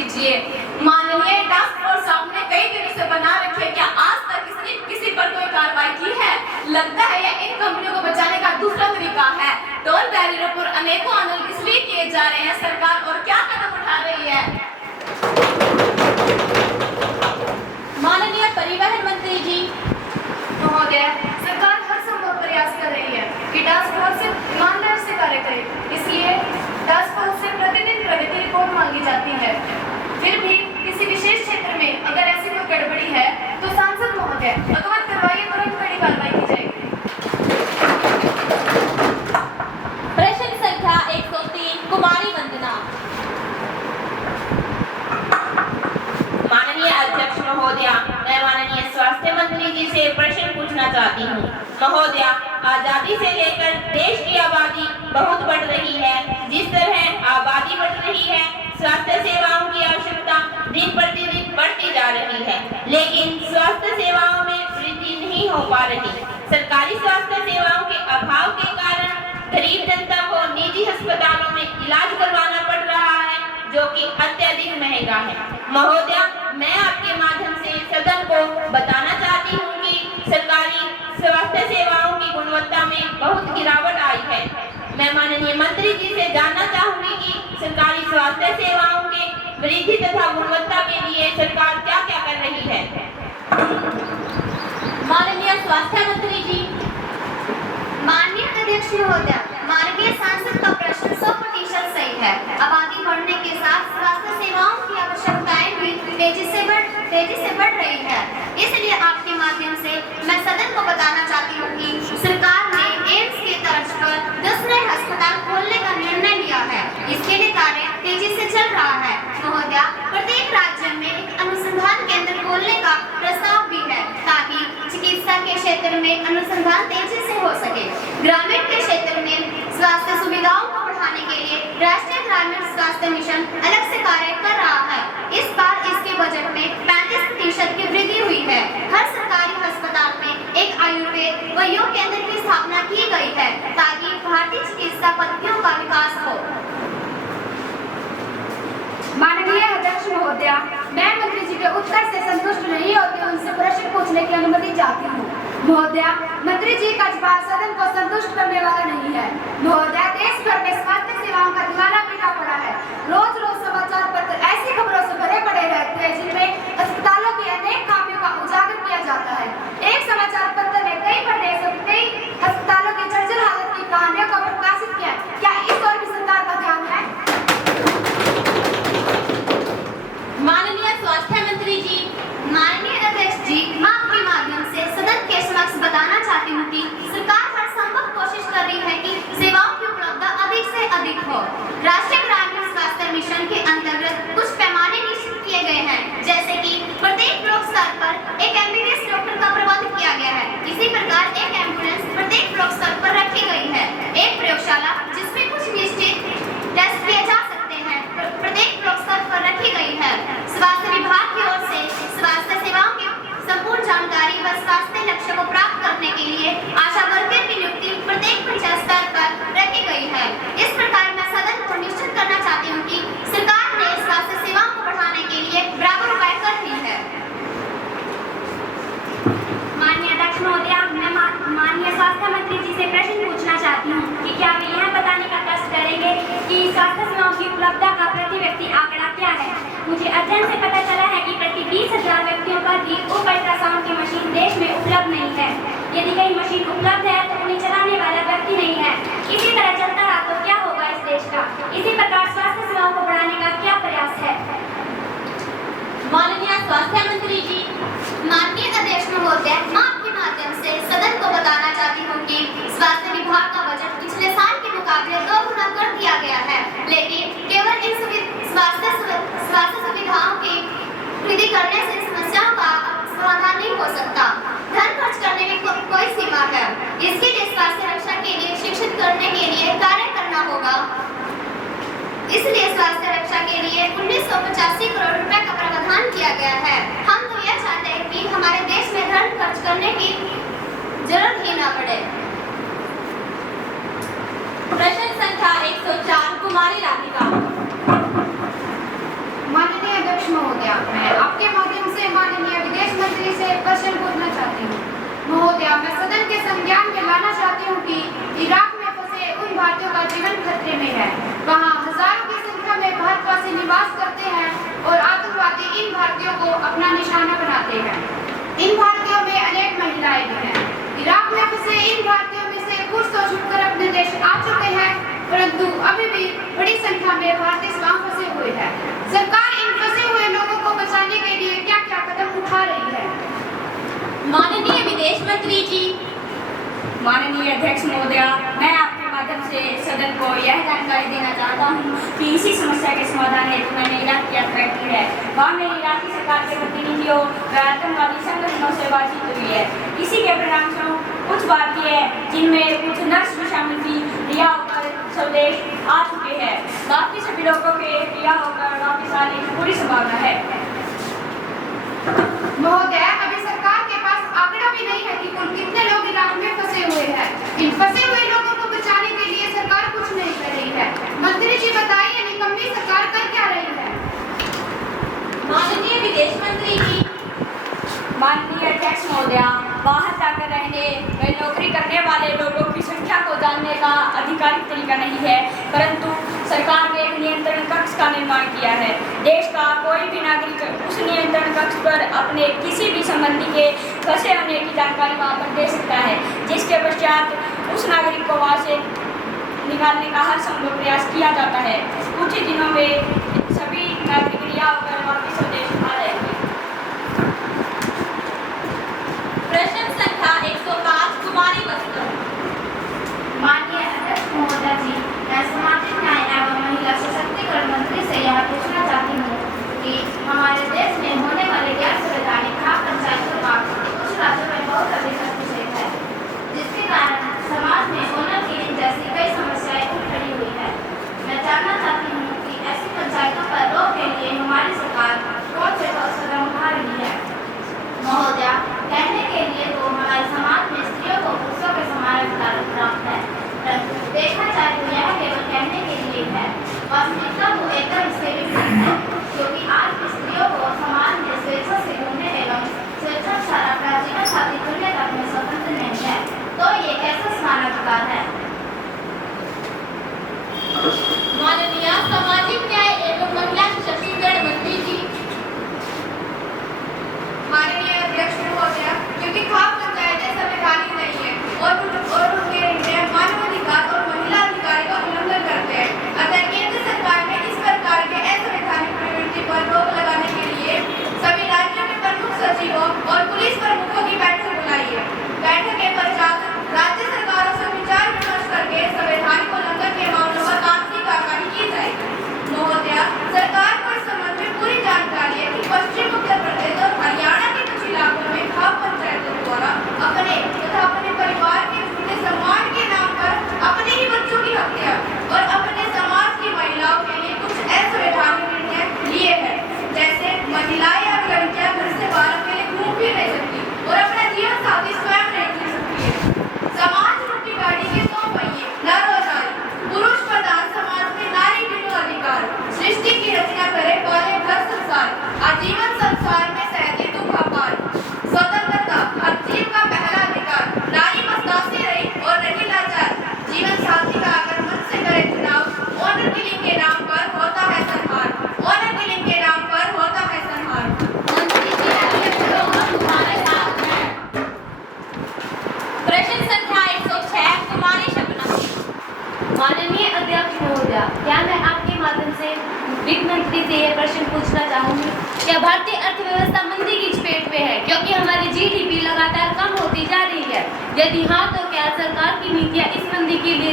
दीजिए। माननीय task force आपने कई दिनों से बना रखी है, क्या आज तक किसी पर कोई कार्रवाई की है? लगता है यह इन कंपनियों को बचाने का दूसरा तरीका है। टोल बैरियरों पर अनेकों आंदोलन इसलिए किए जा रहे हैं, सरकार और क्या कदम उठा रही है? माननीय परिवहन मंत्री जी महोदय, सरकार हर संभव प्रयास कर रही है कि टास्क फोर्स से ईमानदारी से कार्य करे, इसलिए टास्क फोर्स से प्रतिदिन प्रगति रिपोर्ट मांगी जाती है। फिर भी किसी विशेष क्षेत्र में अगर ऐसी कोई गड़बड़ी है तो सांसद महोदय अवगत करवाइए, तुरंत कड़ी कार्रवाई की जाएगी। प्रश्न संख्या 103 कुमारी वंदना। माननीय अध्यक्ष महोदया, मैं माननीय स्वास्थ्य मंत्री जी से प्रश्न पूछना चाहती हूँ। महोदया, आजादी से लेकर देश की आबादी बहुत बढ़ रही है। जिस तरह आबादी बढ़ रही है, स्वास्थ्य सेवाओं की आवश्यकता दिन प्रतिदिन बढ़ती जा रही है, लेकिन स्वास्थ्य सेवाओं में वृद्धि नहीं हो पा रही। सरकारी स्वास्थ्य सेवाओं के अभाव के कारण गरीब जनता को निजी अस्पतालों में इलाज करवाना पड़ रहा है, जो कि अत्यधिक महंगा है। महोदया, मैं आपके माध्यम से सदन को बताना चाहती हूँ कि सरकारी स्वास्थ्य सेवाओं की गुणवत्ता में बहुत गिरावट आई है। मैं माननीय मंत्री जी से जानना चाहूंगी कि सरकारी स्वास्थ्य सेवाओं के वृद्धि तथा गुणवत्ता के लिए सरकार क्या क्या कर रही है। माननीय स्वास्थ्य मंत्री जी। माननीय अध्यक्ष महोदय, माननीय सांसद का प्रश्न 100% सही है। आबादी बढ़ने के साथ स्वास्थ्य सेवाओं की आवश्यकताएं भी तेजी से बढ़ रही है। इसलिए आपके माध्यम से मैं सदन को बताना चाहती हूँ कि सरकार ने एम्स के तर्ज पर 10 नए अस्पताल खोलने का निर्णय लिया है। इसके लिए कार्य तेजी से चल रहा है। महोदया, प्रत्येक राज्य में एक अनुसंधान केंद्र खोलने का प्रस्ताव भी है, ताकि चिकित्सा के क्षेत्र में अनुसंधान तेजी से हो सके। ग्रामीण के क्षेत्र में स्वास्थ्य सुविधाओं को बढ़ाने के लिए राष्ट्रीय ग्रामीण स्वास्थ्य मिशन अलग से कार्य कर रहा है। इस बार इसके बजट में 35% की वृद्धि हुई है। हर सरकारी अस्पताल में एक आयुर्वेद व योग केंद्र की स्थापना की गई है, ताकि भारतीय चिकित्सा पद्धतियों का विकास हो। माननीय अध्यक्ष महोदया, मैं मंत्री जी के उत्तर से संतुष्ट नहीं होती, उनसे प्रश्न पूछने की अनुमति चाहती हूँ। महोदया, मंत्री जी का जवाब सदन को संतुष्ट करने वाला नहीं है। महोदया, देश भर में स्वास्थ्य सेवाओं का दीवाना पीटा पड़ा है। रोज रोज समाचार पत्र ऐसी खबरों से भरे पड़े रहते हैं जिनमें अस्पतालों की अनेक खामियों का उजागर किया जाता है। एक समाचार पत्र में कई प्रदेशों के कई अस्पतालों की जर्जर हालत की कहानियों को प्रकाशित किया। क्या इस ओर भी सरकार का ध्यान है? माननीय स्वास्थ्य मंत्री जी। माननीय अध्यक्ष जी, मैं आपके माध्यम से सदन के समक्ष बताना चाहती हूँ कि सरकार हर संभव कोशिश कर रही है कि सेवाओं की उपलब्धता अधिक से अधिक हो। राष्ट्रीय ग्रामीण स्वास्थ्य मिशन के अंतर्गत कुछ पैमाने निश्चित किए गए हैं, जैसे कि प्रत्येक ब्लॉक स्तर पर एक MBBS डॉक्टर का प्रबंध किया गया है। इसी प्रकार एक एम्बुलेंस प्रत्येक ब्लॉक स्तर पर रखी गई है। एक प्रयोगशाला जिसमें कुछ निश्चित टेस्ट किए जा सकते हैं प्रत्येक ब्लॉक स्तर पर रखी गई है। स्वास्थ्य विभाग की ओर से स्वास्थ्य सेवाओं की संपूर्ण जानकारी व स्वास्थ्य लक्ष्य को प्राप्त करने के लिए आशा वर्कर की नियुक्ति प्रत्येक पंचायत स्तर पर रखी गई है। इस प्रकार मैं सदन को निश्चित करना चाहती हूँ कि सरकार ने स्वास्थ्य सेवाओं को बढ़ाने के लिए बराबर उपाय कर रही है। माननीय अध्यक्ष महोदया, मैं माननीय स्वास्थ्य मंत्री जी से प्रश्न पूछना चाहती हूँ कि क्या वे यह बताने का कष्ट करेंगे कि स्वास्थ्य सेवाओं की उपलब्धता का प्रति व्यक्ति आंकड़ा क्या है? मुझे अध्ययन से पता चला है कि प्रति 20,000 व्यक्तियों पर भी उप अल्ट्रासाउंड की मशीन देश में उपलब्ध नहीं है। यदि कहीं मशीन उपलब्ध है तो उन्हें चलाने वाला व्यक्ति नहीं है। इसी तरह चलता रहा तो क्या होगा इस देश का? इसी प्रकार स्वास्थ्य सेवाओं को बढ़ाने का क्या प्रयास है? माननीय स्वास्थ्य मंत्री जी। माननीय अध्यक्ष महोदय, मैं आपके माध्यम से सदन को बताना चाहती हूँ कि स्वास्थ्य विभाग का बजट पिछले साल के मुकाबले 2 गुना कर दिया गया है, लेकिन केवल इन स्वास्थ्य सुविधाओं की वृद्धि करने से समस्याओं का समाधान नहीं हो सकता। धन खर्च करने में कोई सीमा है। इसके लिए स्वास्थ्य रक्षा के लिए शिक्षित करने के लिए कार्य करना होगा। इसलिए स्वास्थ्य रक्षा के लिए 1985 करोड़ रुपए का प्रावधान किया गया है। हम तो यह चाहते हैं कि हमारे देश में धन खर्च करने की जरूरत ही न पड़े। प्रश्न संख्या 104 कुमारी राधिका। माननीय अध्यक्ष महोदया, मैं आपके माध्यम से माननीय विदेश मंत्री से प्रश्न पूछना चाहती हूँ। महोदया, मैं सदन के संज्ञान में लाना चाहती हूँ कि इराक में फंसे उन भारतीयों का जीवन खतरे में है। वहाँ हजारों की संख्या में भारतवासी निवास करते हैं और आतंकवादी इन भारतीयों को अपना निशाना बनाते हैं। इन भारतीयों में अनेक महिलाएं भी हैं। इराक में फंसे इन भारतीयों में से कुछ तो छुटकर अपने देश आ चुके हैं, परंतु अभी भी बड़ी संख्या में भारतीय वहाँ फंसे हुए हैं। सरकार इन फंसे हुए लोगों को बचाने के लिए क्या क्या कदम उठा रही है? माननीय विदेश मंत्री जी। माननीय अध्यक्ष महोदया, मैं आपके माध्यम से सदन को यह जानकारी देना चाहता हूँ कि इसी समस्या के समाधान हेतु मैंने इराक की यात्रा की है। वहाँ मेरी इराकी सरकार के प्रतिनिधियों व आतंकवादी संगठनों से बातचीत हुई है। इसी के परिणामस्वरूप कुछ भारतीय जिनमें कुछ नर्स भी शामिल थी, रिहा होकर स्वदेश आ चुके हैं। बाकी सभी लोगों के रिहा होकर वापस आने की पूरी संभावना है। महोदय, अभी सरकार के पास आंकड़ा भी नहीं है कि कुल कितने लोग इराक में फंसे हुए हैं। इन फंसे हुए लोगों को बचाने के लिए सरकार कुछ नहीं कर रही है। मंत्री जी बताइए, निकम्मी सरकार कर क्या रही है? माननीय विदेश मंत्री जी। माननीय अध्यक्ष महोदया, बाहर जाकर रहने व नौकरी करने वाले लोगों की संख्या को जानने का आधिकारिक तरीका नहीं है, परंतु सरकार ने एक नियंत्रण कक्ष का निर्माण किया है। देश का कोई भी नागरिक उस नियंत्रण कक्ष पर अपने किसी भी संबंधी के फंसे होने की जानकारी वहाँ पर दे सकता है, जिसके पश्चात उस नागरिक को वहाँ से निकालने का हर संभव प्रयास किया जाता है। कुछ ही दिनों में सभी नागरिक रिहा होकर वापस स्वदेश आ जाएंगे। प्रश्न संख्या 105 कुमारी वस्त्र। माननीय अध्यक्ष महोदया जी, मैं सामाजिक न्याय एवं महिला सशक्तिकरण मंत्री से यह पूछना चाहती हूँ कि हमारे देश में होने वाले गैर संवैधानिक ग्राम पंचायतों का कुछ राज्यों में बहुत अधिक हस्तक्षेप है, जिसके कारण समाज में ओनर गिलिंग जैसी कई समस्याएं उठ खड़ी हुई है। मैं जानना चाहती हूँ कि ऐसी पंचायतों पर रोक के लिए हमारी सरकार कौन से ठोस कदम उठा रही है। महोदया, कहने के लिए तो हमारे समाज में स्त्रियों को पुरुषों के समान अधिकार प्राप्त है, परंतु देखा जाए तो यह केवल कहने के लिए है। वास्तविकता तो एकदम इससे विपरीत है, क्योंकि आज की स्त्रियों को समाज में स्वेच्छा से घूमने एवं स्वेच्छानुसार अपना जीवन साथी चुनने तक में स्वतंत्र नहीं है। तो ये कैसा समान अधिकार है? माननीय सामाजिक न्याय एवं महिला सशक्तिकरण मंत्री जी। माननीय अध्यक्ष महोदया, क्योंकि खाप पंचायतें संवैधानिक नहीं है और उनके निर्णय मानवाधिकार और महिला अधिकार का उल्लंघन करते हैं, अतः केंद्र सरकार ने इस प्रकार के असंवैधानिक प्रवृत्ति पर रोक लगाने के लिए सभी राज्यों के प्रमुख सचिवों और पुलिस प्रमुखों की बैठक बुलाई है। बैठक के पश्चात राज्य सरकारों से विचार विमर्श करके संवैधानिक उल्लंघन के मामलों पर कानूनी कार्रवाई की जाएगी। महोदया, सरकार को इस संबंध में पूरी जानकारी है कि पश्चिम उत्तर प्रदेश और हरियाणा के कुछ इलाकों में खाप पंचायतों द्वारा अपने तथा अपने परिवार के झूठे सम्मान के नाम पर अपने ही बच्चों की हत्या और अपने समाज की महिलाओं के लिए कुछ असंवैधानिक निर्णय लिए हैं, जैसे महिलाएं और लड़कियां घर से बाहर अकेले घूम फिर नहीं सकती और अपना जीवन साथी स्वयं नहीं चुन सकती है। समाज रूपी गाड़ी के दो पहिए, नर और नारी, पुरुष प्रधान समाज में नारी के अधिकार, सृष्टि की रचना करे वाले घर संसार, आजीवन संसार में सहती दुख अपार, स्वतंत्रता हर जीव का पहला अधिकार, नारी मस्तासी रही और रही लाचार, जीवन साथी का अगर मन से करे चुनाव, ऑनर किलिंग के नाम पर होता है संहार, ऑनर किलिंग के नाम पर होता है संहार। मंत्री जी, अध्यक्ष लोग तुम्हारे साथ हैं। प्रश्न संख्या 106 कुमारी शबनम। माननीय अध्यक्ष महोदया, क्या मैं आपके माध्यम से वित्त मंत्री से यह प्रश्न पूछना चाहूँगी, क्या भारतीय अर्थव्यवस्था मंदी की चपेट में है, क्योंकि हमारी जीडीपी लगातार कम होती जा रही है? यदि हाँ, तो क्या सरकार की नीतियाँ इस मंदी के लिए